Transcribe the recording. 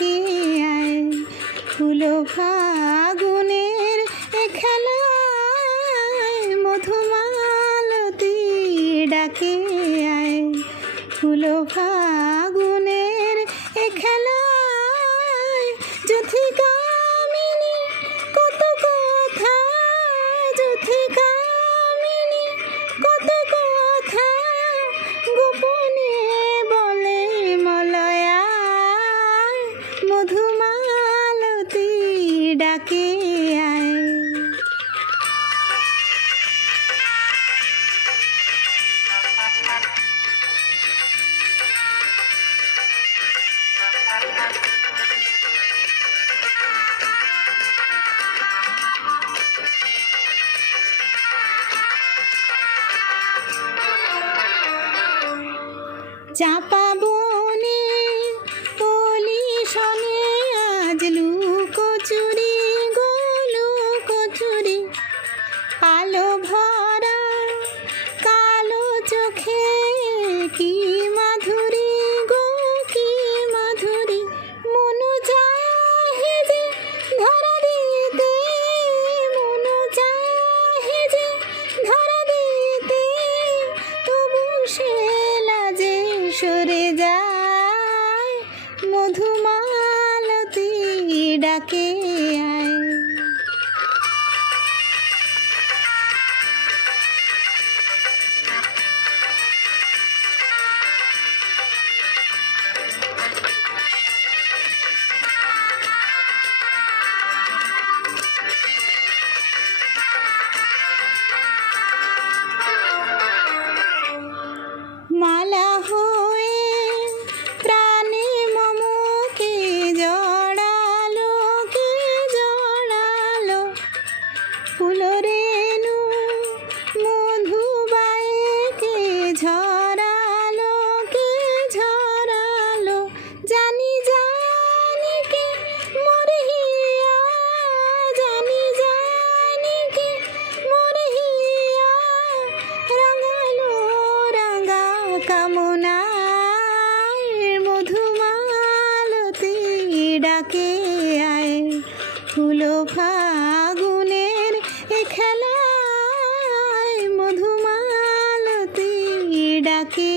ডাকে আয়, ফুলো ফাগুনের এ খেলায়, মধুমালতী ডাকে আয়, ফুলো ফাগুনের এ খেলায়। যুথিকামিনী কত কথা, যুথিকামিনী কত কথা, গোপনে বলে মলয়ায়, মধুমালতী ডাকে আয়। চাপা বনে কলি শনে আজ লুকোচুরি গো লুকোচুরি, আলো ভরা কালো চোখে কি মাধুরী গো কি মাধুরী, মন চাহে যে ধরা দিতে, মন চাহে যে ধরা দিতে, তবু সে লাজে সরে যায়, মধুমালতী ডাকে আয়। মালা হয়ে প্রাণে মমকে জড়ালো, কে জড়ালো, ফুল রেণু মধুবায়ে কে ঝরালো, কে ঝরালো, জানি জানি কে মোরে হিয়া, জানি জানি কে মোরে হিয়া, রাঙালো রাঙা কামনায়, মধুমালতী ডাকে আয়, ফুলো ফাগুনের এ খেলায়, মধুমালতী ডাকে